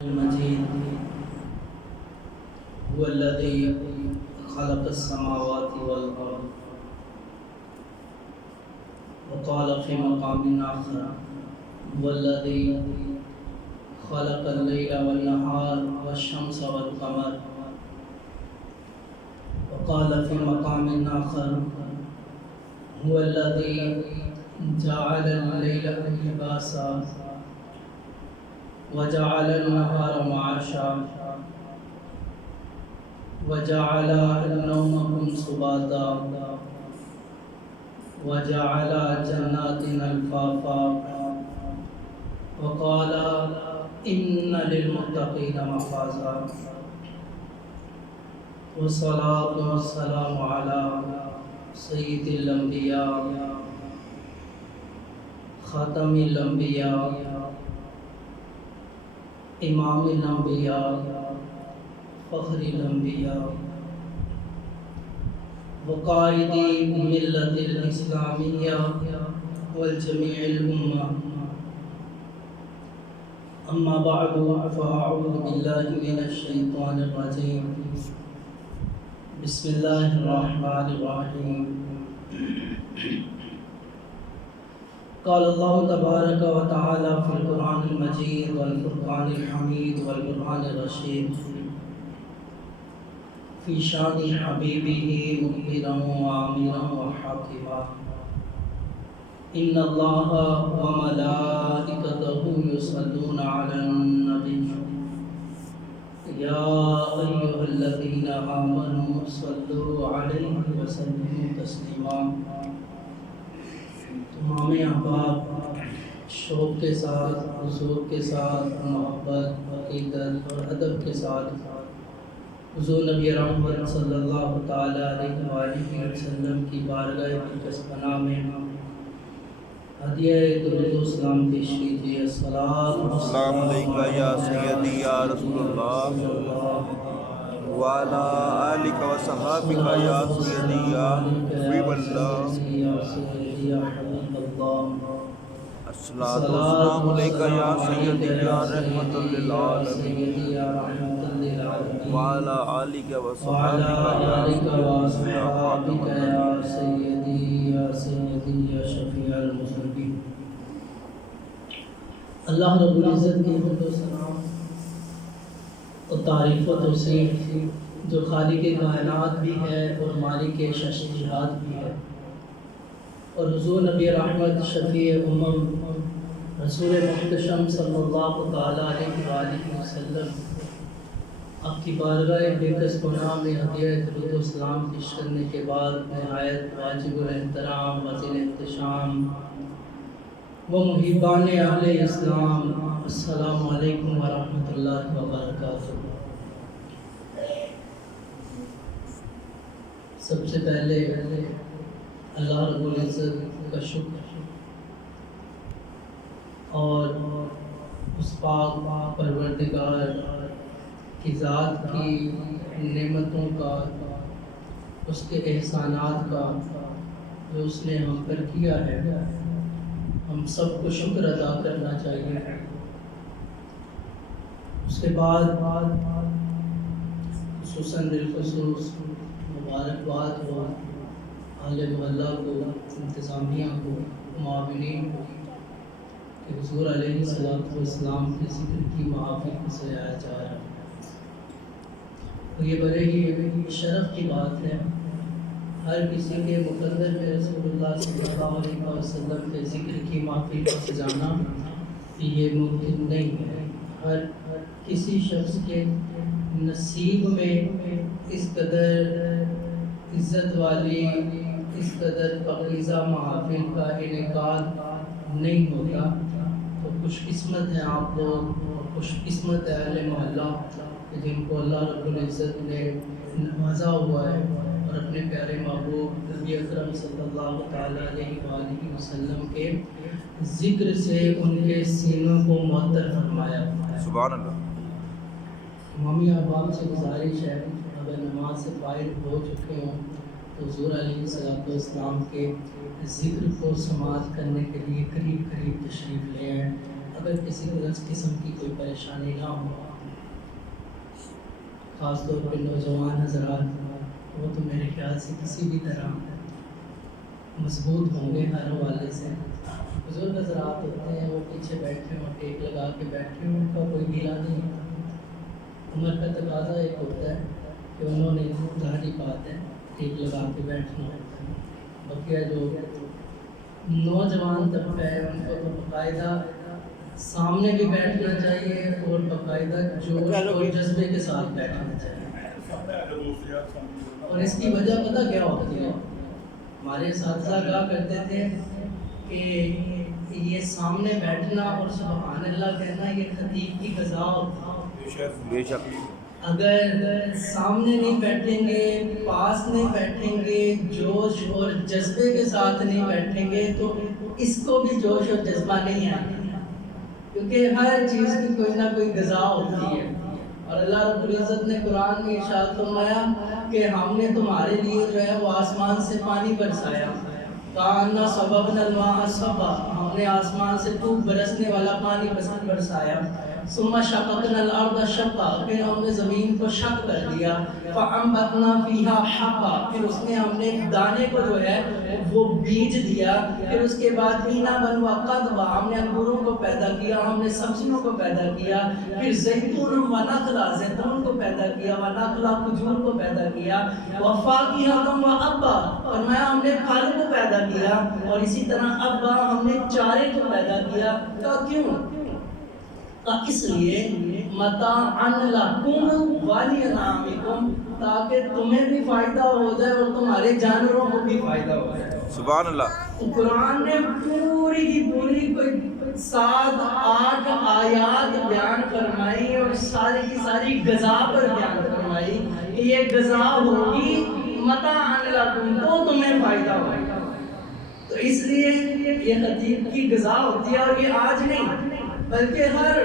المجيد هو الذي خلق السماوات والأرض وقال في مقام آخر هو الذي خلق الليل والنهار والشمس والقمر وقال في مقام آخر هو الذي جعل الليل لباسا وجعل النهار معاشا وجعل نومكم سباتا وجعل جنات الفافا وقال إن للمتقين مفازا والصلاة والسلام على سيد الأنبياء خاتم الأنبياء امام الانبیاء فخر الانبیاء وقائد ملت الاسلامیہ والجمیع الامہ اما بعد فاعوذ باللہ من الشیطان الرجیم بسم اللہ الرحمن الرحیم قال الله تبارك وتعالى في القرآن المجيد والفرقان الحميد والقرآن الرشيد في شان حبيبه مخبرا وآمرا وحاكما إن الله وملائكته يصلون على النبي يا أيها الذين آمنوا صلوا عليه وسلموا تسليما تمام احباب شوق کے ساتھ حضور کے ساتھ محبت عقیدت اور ادب کے ساتھ حضور نبی رحمت صلی اللہ تعالیٰ علیہ وآلہ وسلم کی بارگاہ اقدس پناہ میں ہدیہ درود و سلام پیش کیجیے۔ السلام علیکہ یا سیدی یا رسول اللہ وعلا آلک و صحابک یا سیدی یا حبیب اللہ السلام علیکہ یا سیدی یا رحمت للعالمین وعلا آلک و صحابک یا سیدی یا شفیع المذنبین۔ اللہ رب العزت کی حمد و ثنا اور تعریف و توصیف جو خالق کائنات بھی ہے اور مالک شش جہاد بھی ہے، اور حضور نبی رحمت شفیع امم رسول محتشم صلی اللہ تعالیٰ علیہ وآلہ وسلم آپ کی بارگاہ بےکس پناہ میں ہدیہ درود و سلام پیش کرنے کے بعد نہایت واجب الاحترام وزیر احتشام و محبان اہل اسلام، السلام علیکم ورحمۃ اللہ وبرکاتہ۔ سب سے پہلے اللہ رب العزت کا شکر اور اس پاک پروردگار کی ذات کی نعمتوں کا، اس کے احسانات کا جو اس نے ہم پر کیا ہے، ہم سب کو شکر ادا کرنا چاہیے۔ اس کے بعد خصوصاً بالخصوص مبارکباد ہو اہل محلہ کو، انتظامیہ کو، معاونین کو کہ حضور علیہ السلام کے ذکر کی محافل کو سجایا جا رہا ہے۔ تو یہ بڑے ہی شرف کی بات ہے، ہر کسی کے مقدر میں رسول اللہ صلی اللہ علیہ وسلم کے ذکر کی محافل کو سجانا یہ ممکن نہیں ہے۔ ہر کسی شخص کے نصیب میں اس قدر عزت والی، اس قدر پاکیزہ محافل کا انعقاد نہیں ہوتا۔ تو خوش قسمت ہیں آپ لوگ، خوش قسمت ہے اہل محلہ کہ جن کو اللہ رب العزت نے نوازا ہوا ہے اور اپنے پیارے محبوب نبی اکرم صلی اللہ تعالیٰ علیہ وآلہ وسلم کے ذکر سے ان کے سینوں کو معطر فرمایا۔ سبحان اللہ۔ ممی احباب سے گزارش ہے اگر نماز سے فارغ ہو چکے ہوں تو حضور علیہ السلام کے ذکر کو سماعت کرنے کے لیے قریب تشریف لے آئیں۔ اگر کسی کو اس قسم کی کوئی پریشانی نہ ہو، خاص طور پہ نوجوان حضرات، وہ تو میرے خیال سے کسی بھی طرح مضبوط ہوں گے ہر حوالے سے۔ بزرگ حضرات ہوتے ہیں، وہ پیچھے بیٹھے ہوں، ٹیک لگا کے بیٹھے ہوں، ان کا کوئی گیلا نہیں۔ عمر کا تقاضا ایک ہوتا ہے کہ انہوں نے ظاہری بات ہے ٹیک لگا کے بیٹھنا ہوتا ہے۔ بقیہ جو نوجوان طبقہ ہے ان کو تو باقاعدہ سامنے بھی بیٹھنا چاہیے اور باقاعدہ جوش اور جذبے کے ساتھ بیٹھنا چاہیے۔ اور اس کی وجہ پتہ کیا ہوتی ہے؟ ہمارے اساتذہ کہا کرتے تھے کہ یہ سامنے بیٹھنا اور سبحان اللہ کہنا یہ خطیب کی غذا ہوتی ہے۔ بے شک اگر سامنے نہیں بیٹھیں گے، پاس نہیں بیٹھیں گے، جوش اور جذبے کے ساتھ نہیں بیٹھیں گے تو اس کو بھی جوش اور جذبہ نہیں آئے گا، کیونکہ ہر چیز کی کوئی نہ کوئی غذا ہوتی ہے۔ اور اللہ رب العزت نے قرآن میں ارشاد فرمایا کہ ہم نے تمہارے لیے جو ہے وہ آسمان سے پانی برسایا، کَأَنَّ صَبَبْنَا الْمَاءَ صَبًّا، ہم نے آسمان سے خوب برسنے والا پانی برسایا، ثُمَّ شَقَقْنَا الْأَرْضَ شَقًّا، پھر ہم نے زمین کو شق کر دیا، فَأَنبَتْنَا فِيهَا حَبًّا، پھر اس نے ہم نے ایک دانے کو جو ہے وہ بیج دیا، پھر اس کے بعد عِنَبًا وَقَضْبًا، ہم نے انگوروں کو پیدا کیا، ہم نے سبزیوں کو پیدا کیا، پھر زیتون ونخلا، زیتون کو پیدا کیا، ونخلا کھجور کو پیدا کیا، وَفَاكِهَةً وَأَبًّا، فرمایا ہم نے پھل کو پیدا کیا، اور اسی طرح ابا ہم نے چارے کو پیدا کیا۔ کیوں؟ اس لیے متاعًا لَكُمْ وَلِأَنْعَامِكُمْ، تاکہ تمہیں بھی فائدہ ہو جائے اور تمہارے جانوروں کو بھی فائدہ ہو جائے۔ سبحان اللہ۔ تو قرآن نے پوری کی پوری کوئی 7-8 آیات بیان فرمائی اور ساری کی ساری غذا پر بیان فرمائی کہ یہ غذا ہوگی متاعًا لَكُمْ، تو تمہیں فائدہ ہوگا۔ تو اس لیے یہ خطیب کی غذا ہوتی ہے، اور یہ آج نہیں بلکہ ہر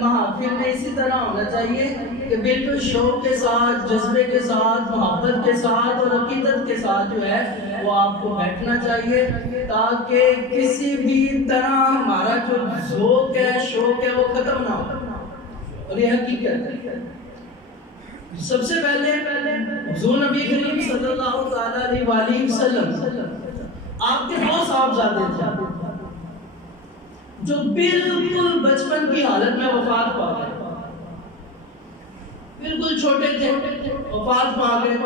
محافل میں اسی طرح ہونا چاہیے کہ بالکل شوق کے ساتھ، جذبے کے ساتھ، محبت کے ساتھ اور عقیدت کے ساتھ جو ہے وہ آپ کو بیٹھنا چاہیے، تاکہ کسی بھی طرح ہمارا جو ذوق ہے، شوق ہے، وہ ختم نہ ہو۔ اور یہ حقیقت ہے۔ سب سے پہلے حضور نبی کریم صلی اللہ تعالیٰ علیہ وآلہ وسلم، آپ کے 2 صاحبزادے تھے جو بالکل بچپن کی حالت میں وفات پا گئے، بالکل چھوٹے تھے، وفات پا گئے۔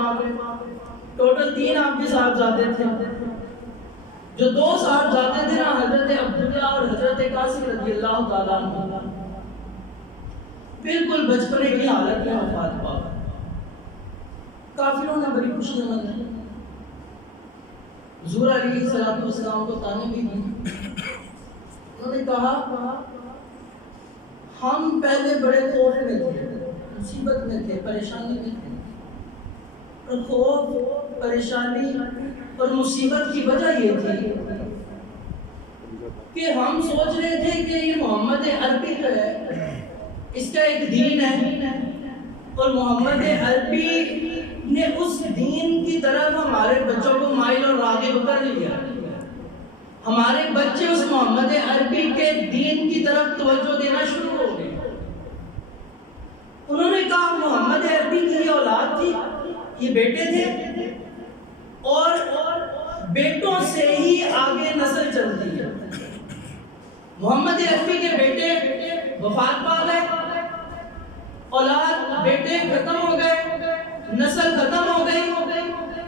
ٹوٹل 3 آپ کے صاحبزادے تھے۔ جو 2 صاحبزادے تھے نا، حضرت عبداللہ اور حضرت قاسم رضی اللہ تعالیٰ عنہ، بالکل بچپنے کی حالت میں وفات پا گئے۔ کافروں نے بڑی خوشی منائی، حضور علیہ السلام کو تانے بھی دی۔ انہوں نے کہا ہم پہلے بڑے خوف میں تھے، مصیبت میں تھے، پریشانی میں تھے، اور خوف، پریشانی اور مصیبت کی وجہ یہ تھی کہ ہم سوچ رہے تھے کہ یہ محمد عربی کا ہے، اس کا ایک دین ہے، اور محمد عربی نے اس دین کی طرف ہمارے بچوں کو مائل اور راغب کر لیا، ہمارے بچے اس محمد عربی کے دین کی طرف توجہ دینا شروع ہو گئے۔ انہوں نے کہا محمد عربی کی یہ اولاد تھی، یہ بیٹے تھے، اور بیٹوں سے ہی آگے نسل چلتی ہے۔ محمد عربی کے بیٹے وفات پا گئے، اولاد بیٹے ختم ہو گئے، نسل ختم ہو گئی،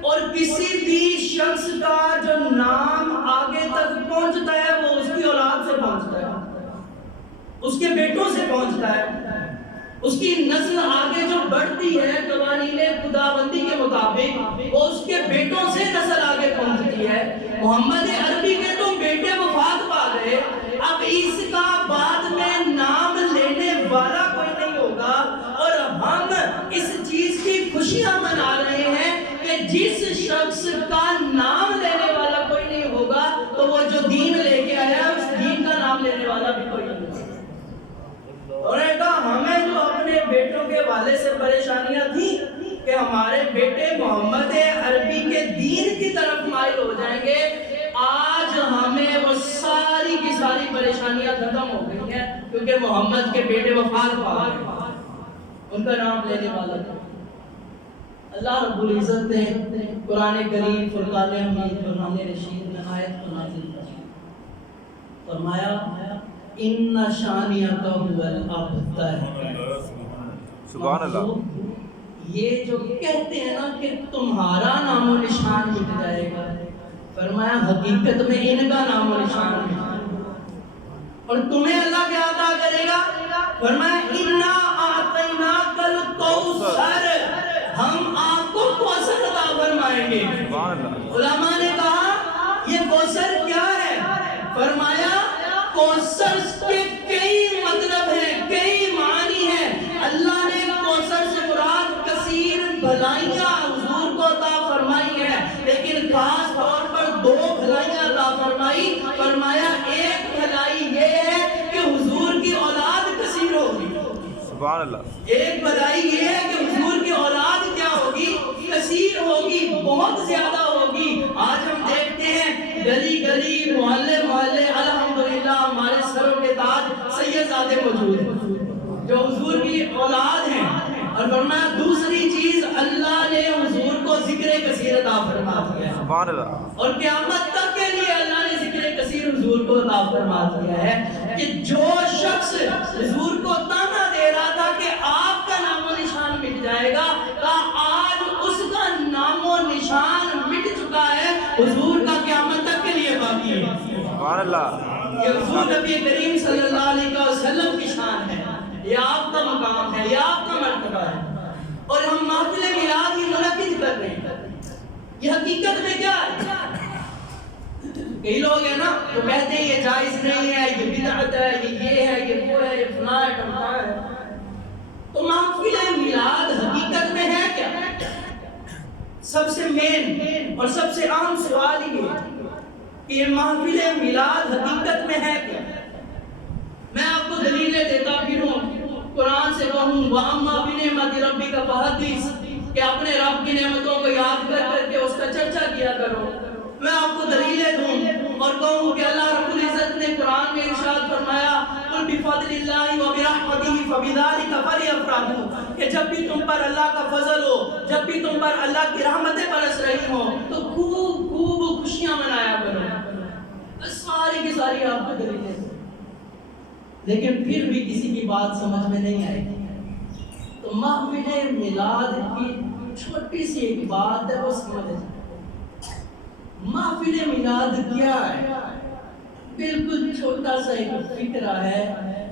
اور کسی بھی شخص کا جو نام آگے تک پہنچتا ہے وہ اس کی اولاد سے پہنچتا ہے، اس کے بیٹوں سے پہنچتا ہے، اس کی نسل آگے جو بڑھتی ہے قوانین خداوندی کے مطابق، وہ اس کے بیٹوں سے نسل آگے پہنچتی ہے۔ محمد عربی کے تو بیٹے وفات پا گئے، اب اس کا بعد میں نام لینے والا کوئی نہیں ہوگا، اور ہم اس چیز کی خوشیاں منا رہے ہیں کہ جس شخص کا نام لینے والا کوئی نہیں ہوگا تو وہ جو دین لے کے آیا ہے اس دین کا نام لینے والا بھی کوئی نہیں ہوگا۔ اور ہمیں جو اپنے بیٹوں کے والے سے پریشانیاں تھیں کہ ہمارے بیٹے محمد عربی کے دین کی طرف مائل ہو جائیں گے، آج ہمیں وہ ساری کی ساری پریشانیاں ختم ہو گئی ہیں کیونکہ محمد کے بیٹے وفات پا گئے، ان کا نام لینے والا تھا۔ اللہ رب العزت نے قرآن کریم فرقان حمید فرقان رشید میں آیت کو نازل فرمایا ان شانیک هو الابتر۔ سبحان اللہ۔ یہ جو کہتے ہیں نا کہ تمہارا نام و نشان مٹ جائے گا، فرمایا حقیقت میں ان کا نام و نشان مٹ جائے گا، اور تمہیں اللہ کیا عطا کرے گا؟ فرمایا انا اعطیناک الکوثر، ہم آپ کو کوثر عطا فرمائیں گے۔ علماء نے کہا یہ کوثر کیا ہے؟ فرمایا کوثر کے کئی مطلب ہیں، کئی معنی ہیں۔ اللہ نے کوثر سے مراد کثیر بھلائیاں حضور کو عطا فرمائی ہے، لیکن خاص طور پر دو بھلائیاں عطا فرمائی۔ فرمایا ایک بھلائی یہ ہے کہ حضور کی اولاد کثیر ہوگی، سبحان اللہ۔ ایک بھلائی یہ ہے کہ حضور کی اولاد کیا ہوگی؟ کثیر ہوگی، بہت زیادہ ہوگی۔ آج ہم دیکھتے ہیں گلی گلی محلے محلے الحمدللہ ہمارے سروں کے تاج سیدزادے موجود ہیں جو حضور کی اولاد ہیں۔ اور فرمایا دوسری چیز اللہ نے حضور کو ذکر کثیر عطا فرما دیا ہے، سبحان اللہ۔ اور قیامت تک کے لیے اللہ نے ذکر کثیر حضور کو عطا فرما دیا ہے کہ جو شخص حضور کو تانا دے رہا تھا کہ آپ کا نام و نشان مٹ جائے گا، آج اس کا نام و نشان مٹ چکا ہے، حضور کا قیامت تک کے لیے باقی ہے۔ سبحان اللہ۔ یہ حضور نبی کریم صلی اللہ علیہ وسلم کی شان ہے، یہ آپ کا مقام ہے، یہ آپ کا مرتبہ ہے، اور ہم محفل میلاد یہ منعقد کر رہے ہیں۔ یہ حقیقت میں کیا ہے؟ کئی لوگ ہیں نا جو کہتے ہیں یہ جائز نہیں ہے، یہ بدعت ہے، یہ ہے، یہ وہ ہے، یہ فلاں ہے، ٹمکا ہے۔ تو محفل میلاد حقیقت میں ہے کیا؟ سب سے مین اور سب سے اہم سوال یہ ہے کہ یہ محفل میلاد حقیقت میں ہے کیا؟ میں آپ کو دلیلیں دیتا پھروں، قرآن سے کہوں وَأَمَّا بِنِعْمَةِ رَبِّكَ فَحَدِّثْ، کہ اپنے رب کی نعمتوں کو یاد کر کر کے اس کا چرچا کیا کرو۔ میں آپ کو دلیلیں دوں اور کہوں کہ اللہ رب العزت نے قرآن میں ارشاد فرمایا قُلْ بِفَضْلِ اللَّهِ وَبِرَحْمَتِهِ فَبِذَلِكَ فَلْيَفْرَحُوا، کہ جب بھی تم پر اللہ کا فضل ہو، جب بھی تم پر اللہ کی رحمتیں برس رہی ہوں تو خوب خوب خوشیاں منایا کرو۔ ساری کی ساری آپ کو دلیلیں دوں، لیکن پھر بھی کسی کی بات سمجھ میں نہیں آئے گی تو محفل میلاد کی چھوٹی سی ایک بات ہے وہ سمجھ جائے۔ محفل میلاد کیا ہے؟ بالکل چھوٹا سا ایک فکرہ ہے۔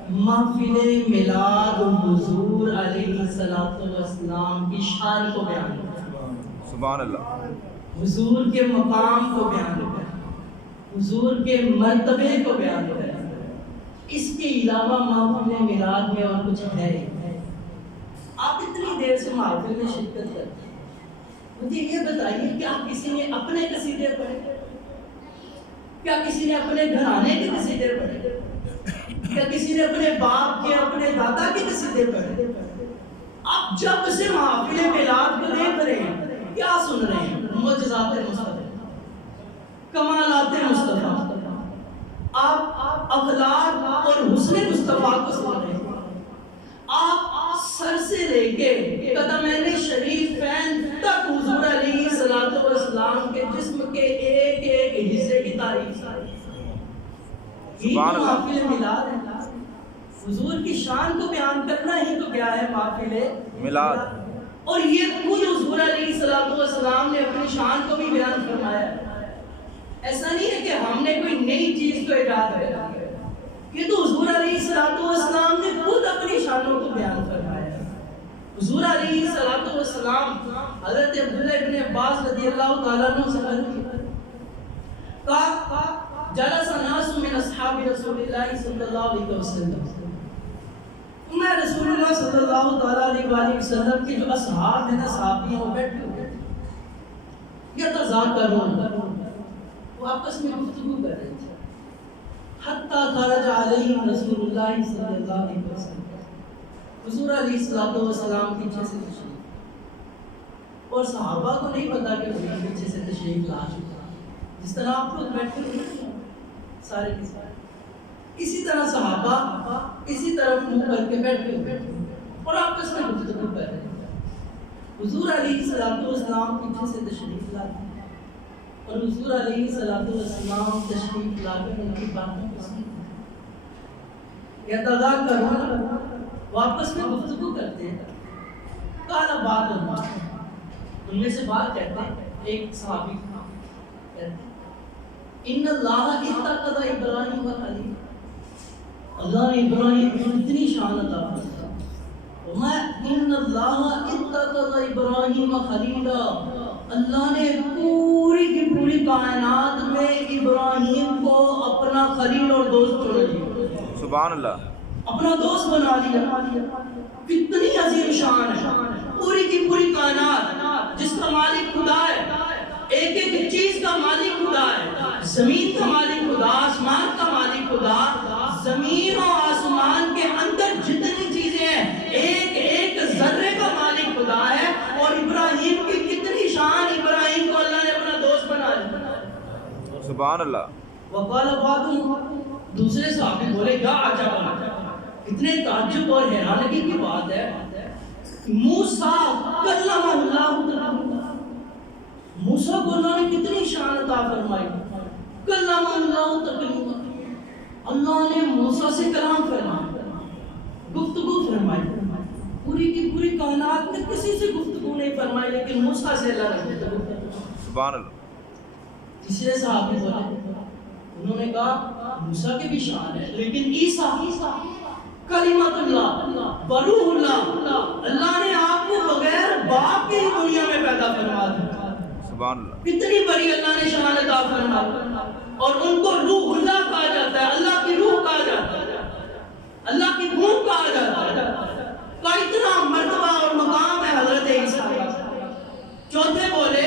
محفل میلاد حضور علیہ السلام کی شان کو بیان کرتا ہے، سبحان اللہ۔ حضور کے مقام کو بیان کرتا ہے، حضور کے مرتبے کو بیان کرتا ہے۔ اس کے علاوہ محفل میلاد میں اور کچھ ہے؟ آپ اتنی دیر سے محفل میں شرکت کرتے ہیں، مجھے یہ بتائیے کیا کسی نے اپنے قصیدے پڑھے؟ کیا کسی نے اپنے گھرانے کے قصیدے پڑھے؟ کیا کسی نے اپنے باپ کے اپنے دادا کے قصیدے پڑھے؟ آپ جب سے محفل میلاد کو دیکھ رہے ہیں کیا سن رہے ہیں؟ معجزات مصطفیٰ، کمالات مصطفیٰ، آپ اخلاق اور حسن مصطفیٰ کو سن رہے ہیں۔ آپ سر سے لے کے قدمین شریفین تک حضور علیہ السلام کے جسم کے ایک ایک حصے کی تعریف سبحان اللہ۔ محفل میلاد ہے، حضور کی شان کو بیان کرنا ہی تو کیا ہے محفل میلاد۔ اور یہ خود حضور علیہ السلام نے اپنی شان کو بھی بیان فرمایا ہے۔ ایسا نہیں ہے کہ ہم نے کوئی نئی چیز کو ایجاد کیا، یہ تو حضور علیہ السلام نے خود اپنی شانوں کو بیان فرمایا ہے۔ حضور علیہ السلام حضرت عبداللہ ابن عباس رضی اللہ تعالیٰ عنہ سے کہا جلس ناس من اصحاب رسول اللہ صلی اللہ علیہ وسلم، میں رسول اللہ صلی اللہ تعالیٰ علیہ وسلم کے جو اصحاب ہیں نا، صحابی ہیں، وہ بیٹھے ہوئے یتذاکرون، وہ آپس میں گفتگو کر رہے تھے۔ حتی خرج علیہ رسول اللہ صلی اللہ علیہ وسلم، حضور علیہ السلام پیچھے سے تشریف، اور صحابہ کو نہیں پتا کہ وہ پیچھے سے تشریف لا چکا۔ جس طرح آپ لوگ بیٹھے ہوئے سارے کے سارے، اسی طرح صحابہ اسی طرف منہ کر کے بیٹھے ہوئے اور آپس میں گفتگو کر رہے ہیں۔ حضور علیہ الصلوۃ والسلام پیچھے سے تشریف لاتے ہیں اور حضور علیہ الصلوۃ والسلام تشریف لا کر ان کی باتوں کو سنتے ہیں، یتذاکرون وہ آپس میں گفتگو کرتے ہیں۔ قال بعضهم ان میں سے بات کہتے ہیں، ایک صحابی کہتے ہیں ان اللہ اتخذ ابراہیم خلیلا، اللہ نے ابراہیم کو اتنی شان عطا فرمائی، ان اللہ اتخذ ابراہیم خلیلا، اللہ نے پوری کی پوری کائنات میں ابراہیم کو اپنا خلیل اور دوست چن لیا، سبحان اللہ، اپنا دوست بنا لیا۔ کتنی عظیم شان ہے، پوری کی پوری کائنات جس کا مالک خدا ہے، ایک ایک چیز کا مالک خدا ہے، زمین کا مالک خدا، آسمان کا مالک خدا، زمین و آسمان کے اندر جتنی چیزیں ہیں ایک ایک ذرے کا مالک خدا ہے، اور ابراہیم کی کتنی شان، ابراہیم کو اللہ نے اپنا دوست بنا لیا، سبحان اللہ۔ وقال بعضهم دوسرے صحابی بولے یا عجب، اتنے تعجب اور حیرانگی کی بات ہے، موسیٰ کلمہ اللہ تعالی، موسیٰ کو اللہ نے کتنی شان عطا فرمائی، کلمہ اللہ تکلیما، اللہ نے موسیٰ سے کلام فرمایا، گفتگو فرمائی، پوری کی پوری کائنات میں کسی سے گفتگو نہیں فرمائی لیکن موسیٰ سے اللہ نے گفتگو فرمائی۔ سبحان اللہ۔ تیسرے صحابی بولے، انہوں نے کہا موسیٰ کی بھی شان ہے لیکن عیسیٰ کلمۃ اللہ وروح اللہ، اللہ نے آپ کو بغیر باپ کے ہی دنیا میں پیدا فرما دیا، سبحان اللہ۔ کتنی بڑی اللہ نے شان عطا فرمائی، اور ان کو روح اللہ کہا جاتا ہے، اللہ کی روح کہا جاتا ہے، اللہ کی روح کہا جاتا ہے، کا اتنا مرتبہ اور مقام ہے حضرت عیسیٰ کا۔ چوتھے بولے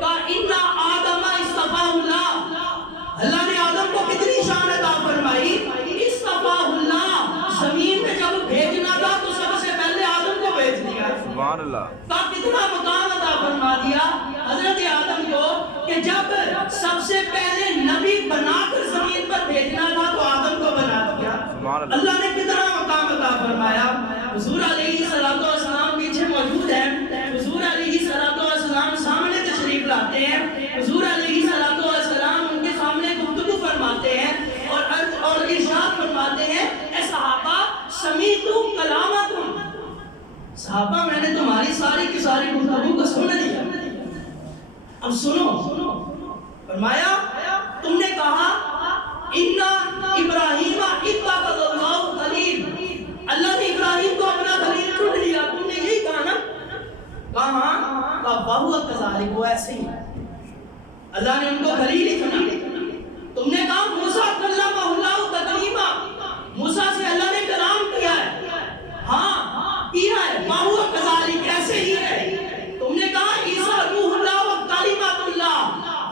کا ان آدم اصطفاہ اللہ، اللہ نے آدم کو کتنی شان عطا فرمائی، اصطفاہ اللہ، زمین میں جب بھیجنا تھا تو سب سے پہلے آدم کو بھیج دیا، سبحان اللہ۔ کا کتنا مقام عطا فرما دیا حضرت آدم کو کہ جب سب سے پہلے نبی بنا کر زمین پر بھیجنا تھا تو آدم کو بنا دیا، سبحان اللہ۔ اللہ نے کتنا مقام عطا فرمایا۔ حضور علیہ الصلوۃ والسلام پیچھے موجود ہیں، حضور علیہ الصلوۃ والسلام سامنے تشریف لاتے ہیں، حضور علیہ الصلوۃ والسلام ان کے سامنے گفتگو فرماتے ہیں اور ارشاد فرماتے ہیں، اے صحابہ سمیعت کلامکم، صحابہ میں نے تمہاری ساری کی ساری گفتگو کو سن لیا، اب سنو۔ فرمایا تم نے کہا ان ابراہیم اتخذ اللہ خلیل، اللہ نے ابراہیم کو اپنا خلیل چن لیا، تم نے یہی کہا نا؟ کہاں؟ وَهُوَ كَذَلِكَ، وہ ایسے ہی اللہ نے ان کو خلیل ہی چنا۔ تم نے کہا موسیٰ کلمہ اللہ تکلیما، موسیٰ سے اللہ نے کلام کیا ہے، ہاں کیا ہے، وَهُوَ كَذَلِكَ ایسے ہی ہے۔ تم نے کہا عیسیٰ روح اللہ و کلمۃ اللہ،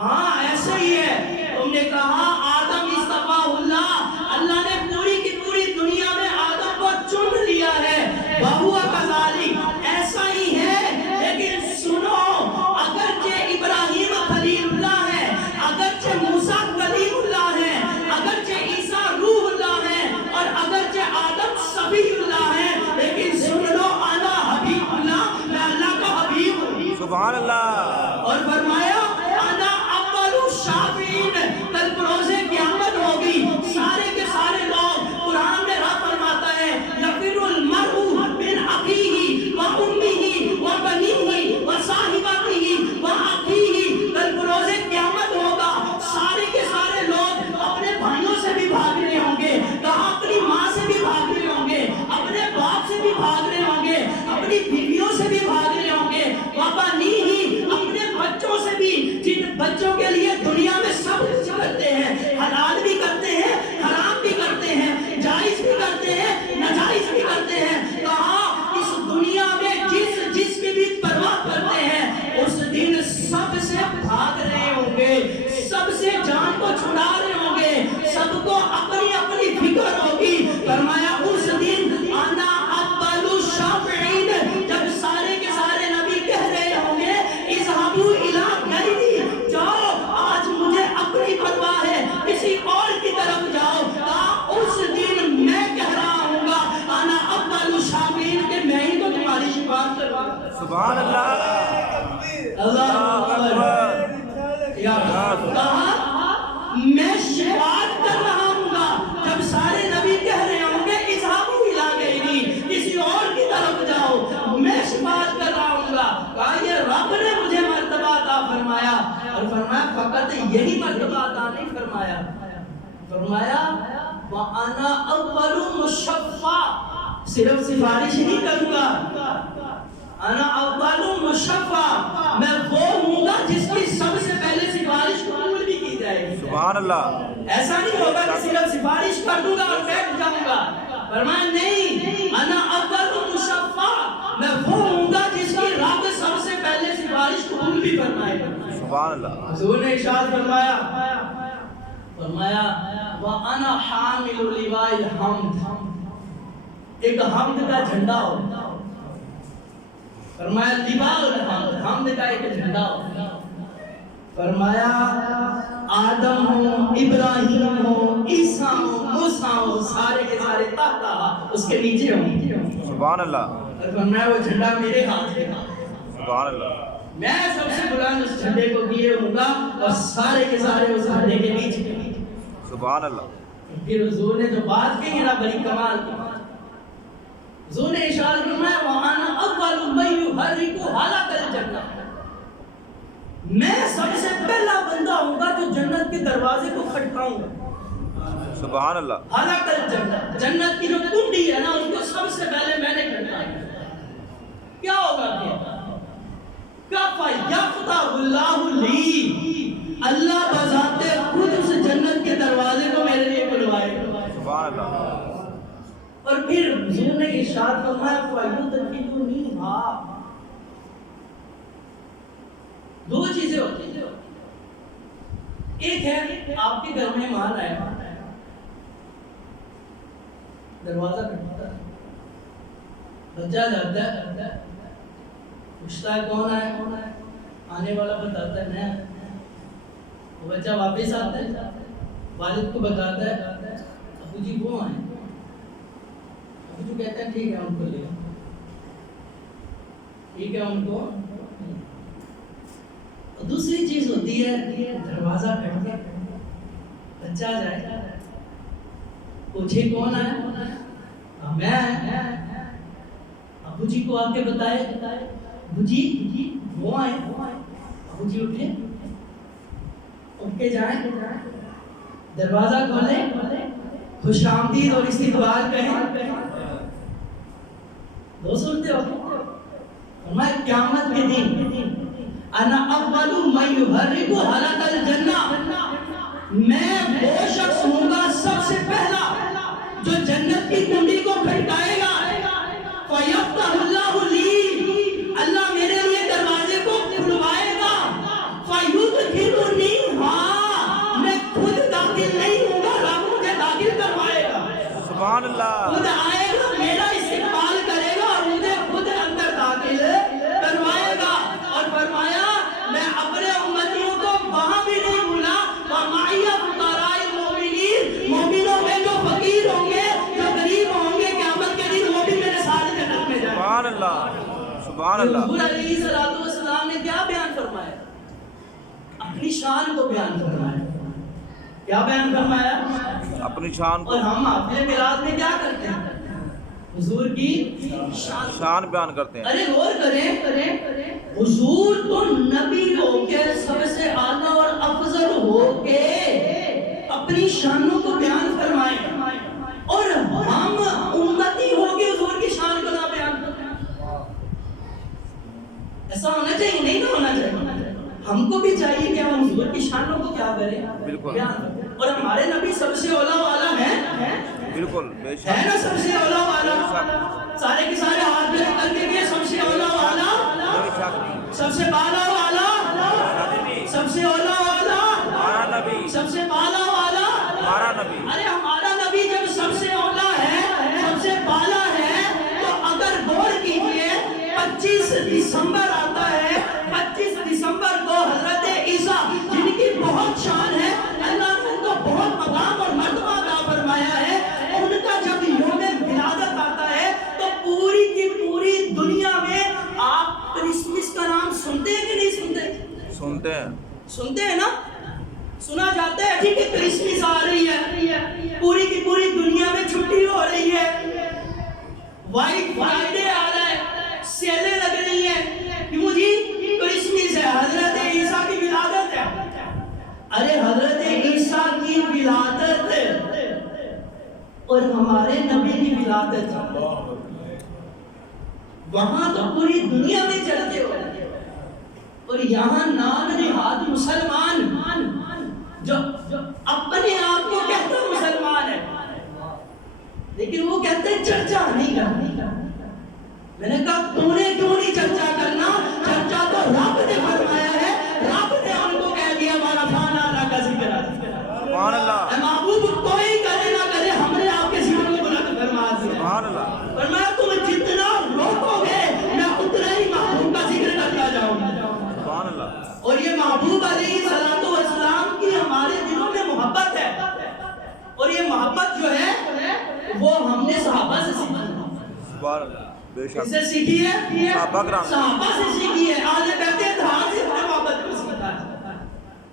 ہاں ایسے ہی ہے۔ تم نے کہا آدم اصطفاہ اللہ، اللہ نے پوری کی پوری دنیا میں آدم کو چن لیا ہے، وَهُوَ كَذَلِكَ ایسا ہی ہے۔ لیکن سنو، اگرچہ ابراہیم خلیل اللہ ہے، اگرچہ موسیٰ کلیم اللہ ہے، اگرچہ عیسیٰ روح اللہ ہے، اور اگرچہ آدم صفی اللہ ہے، لیکن سن لو انا حبیب اللہ، میں اللہ کا حبیب ہوں، سبحان اللہ۔ اور فرمایا انا اول الشافعین، کل بروز قیامت ہوگی سارے کے سارے لوگ، قرآن میں رب فرماتا ہے یفر المرء من اخیہ و امہ و بنیہ و صاحبتہ و اخیہ، کل بروز قیامت ہوگا سارے کے سارے لوگ اپنے بھائیوں سے بھی بھاگ رہے ہوں گے، کہاں اپنی ماں سے بھی بھاگ رہے ہوں گے، اپنے باپ سے بھی بھاگ رہے ہوں گے، اپنی بیویوں سے بھی بھاگ رہے ہوں گے، وَبَنِيهِ اپنے بچوں سے بھی، جن بچوں کے لیے دنیا میں سب کچھ کرتے ہیں، حلال بھی کرتے ہیں، حرام بھی کرتے ہیں، جائز بھی کرتے ہیں، ناجائز بھی کرتے ہیں، کہا اس دنیا میں جس کی بھی پرواہ کرتے ہیں اس دن سب سے بھاگ رہے ہوں گے، سب سے جان کو چھڑا رہے ہوں گے، سب کو اپنی اپنی فکر ہوگی۔ فرمایا اس دن انا اول الشافعین، جب سارے شفاعت کروں گا. سبحان اللہ. اللہ اکبر. کہا میں شفاعت کر رہا ہوں گا. جب سارے نبی کہہ رہے ہوں گے اذهبوا الی غیری، کسی اور کی طرف جاؤ، میں شفاعت کر رہا ہوں گا. کہا یہ رب نے مجھے مرتبہ عطا فرمایا. اور فرمایا فقط یہی مرتبہ عطا نہیں فرمایا، فرمایا وَأَنَا أَوَّلُ مُشَفَّعٍ، صرف سفارش نہیں کروں گا. انا اول مشفع، میں وہ ہوں گا جس کی سب سے پہلے سفارش قبول بھی کی جائے گی. سبحان اللہ. ایسا نہیں ہوگا کہ صرف سفارش کر دوں گا اور بیٹھ جاؤں گا. فرمایا نہیں، انا اول مشفع، میں وہ ہوں گا جس کی رب سب سے پہلے سفارش قبول بھی فرمائے گا. سبحان اللہ. حضور نے ارشاد فرمایا وَأَنَا حَامِلُ لِوَاءِ الْحَمْدِ، ایک حمد کا جھنڈا ہو. فرمایا لواء الحمد، حمد کا ایک جھنڈا ہو. فرمایا آدم ہو، ابراہیم ہو، عیسیٰ ہو، موسیٰ ہو، سارے کے سارے تحت اس کے نیچے ہوں. سبحان اللہ. اور فرمایا وہ جھنڈا میرے ہاتھ میں. سبحان اللہ. میں سب سے بلند اس جھنڈے کو کیے ہوں گا اور سارے کے سارے اس جھنڈے کے نیچے. سبحان اللہ. پھر حضور نے جو بات کہی نا بڑی کمال کی. حضور نے ارشاد فرمایا وَأَنَا أَوَّلُ مَن يُحَرِّكُ حَلَقَ الْجَنَّةِ، میں سب سے پہلا بندہ ہوں گا جو جنت کے دروازے کو کھٹکاؤں گا. سبحان اللہ. حلق الجنہ، جنت کی جو کنڈی ہے نا اس کو سب سے پہلے میں نے کھٹکایا. کیا ہوگا کَفَ يَفْتَحُ اللَّهُ لِي، اللہ بذات خود اس جنت کے دروازے کو میرے لیے کھلوائے گا. سبحان اللہ. اور پھر حضور نے ارشاد فرمایا فَيُدْخِلُنِيهَا، دو چیزیں ہوتی ہیں. ایک ہے آپ کے گھر میں مہمان آیا، دروازہ کھٹکتا ہے، بچہ جاتا ہے، پوچھتا ہے کون ہے، آنے والا بتاتا ہے میں. وہ بچہ واپس آتا ہے، والد کو بتاتا ہے ابو جی وہ آئے. ابو جی کہتے ہیں ٹھیک ہے ان کو لے، ٹھیک ہے ان کو. دوسری چیز ہوتی ہے دروازہ کھٹکے بچہ جائے، پوچھے کون آیا، میں. ابو جی کو آ کے بتائے ابو جی وہ آئے. ابو جی اٹھے، اٹھ کے جائیں، دروازہ کھولیں، خوش آمدید اور استقبال کہیں. دو صورتیں ہوتی. میں قیامت کے دن انا اول من یحرک حلق الجنہ، میں وہ شخص ہوں گا سب سے پہلا جو جنت کی کنڈی کو کھٹکائے گا. فیفتح اللہ لی، اللہ میرے لیے دروازے کو کھلوائے گا. فیدخلنیہا، میں خود داخل نہیں ہوں گا، رب مجھے داخل کروائے گا. سبحان اللہ. خود آئے گا، میرا استقبال کرے گا اور مجھے خود اندر داخل کروائے گا. اور فرمایا میں اپنے امتیوں کو وہاں بھی نہیں بھولا. وَمَعِيَ فُقَرَاءِ الْمُؤْمِنِينَ، مومنوں میں جو فقیر ہوں گے، جو غریب ہوں گے، قیامت کے دن وہ بھی میرے ساتھ جنت میں جائیں. سبحان اللہ. سبحان اللہ. حضور علیہ السلام نے کیا بیان فرمایا؟ اپنی شان کو بیان فرمایا. کیا بیان فرمایا؟ اپنی شان کو. اور ہم حافظ میلاد میں کیا کرتے ہیں؟ حضور کی شان بیان کرتے ہیں. ارے غور کریں، حضور تو نبی ہو کے سب سے اعلیٰ اور افضل ہو کے اپنی شانوں کو بیان فرمائے، اور ہم امتی ہو کے حضور کی شان کو نہ بیان کرتے ہیں. ایسا ہونا چاہیے نہیں نہ ہونا چاہیے. ہم کو بھی چاہیے کہ ہم حضور کی شانوں کو کیا کریں، بیان کریں. اور ہمارے نبی سب سے اولا والا ہے، بالکل بے شک ہے نا، سب سے اولا والا. سارے کے سارے ہاتھ میں کر کے گئے، سب سے اولا والا، بے شک نہیں. سب سے بالا والا، سب سے اولا والا، ہمارا نبی، سب سے بالا والا ہمارا نبی. ارے ہمارا نبی جب سب سے اولا ہے، سب سے بالا ہے، تو اگر غور کیجئے 25 دسمبر آتا ہے، 25 دسمبر کو حضرت عیسیٰ جن کی بہت شان ہے، اللہ نے ان کو بہت مقام اور مرتبہ عطا فرمایا ہے، ان کا جب یوم ولادت آتا ہے تو پوری کی پوری دنیا میں سنتے ہیں نا, سنا جاتا ہے جی کہ کرسمس آ رہی ہے, پوری کی پوری دنیا میں چھٹی ہو رہی ہے, وائٹ فرائیڈے آ رہا ہے, سیلیں لگ رہی ہیں, کیوں جی کرسمس ہے, حضرت عیسیٰ کی ولادت ہے. ارے حضرت عیسیٰ کی ولادت اور ہمارے نبی کی ولادت وہاں تو پوری دنیا میں چلتے ہو, اور یہاں نام نہاد مسلمان جو اپنے آپ کو کہتا مسلمان ہے, لیکن وہ کہتے ہیں چرچا نہیں کرنا. میں نے کہا تو نے کیوں نہیں چرچا کرنا؟ چرچا تو رب نے فرمایا ہے, رب نے ان کو کہہ دیا ہمارا فانا اللہ کا ذکر ہے. سبحان اللہ. اے محبوب کوئی کرے نہ کرے, ہم نے آپ کے ذکر کو بلند فرما دیا. سبحان اللہ. فرمایا تم جتنا روکو گے میں اتنا ہی محبوب کا ذکر کرتا جاؤں گا. سبحان اللہ. اور یہ محبوب علیہ الصلوۃ والسلام کی ہمارے دلوں میں محبت ہے, اور یہ محبت جو ہے وہ ہم نے صحابہ سے سیکھی. سبحان اللہ. بے شک. کس سے سیکھی ہے؟ صحابہ کرام. صحابہ سے سیکھی ہے. اہل بیت اتحاد سے اپنے محبت کو سیکھا ہے.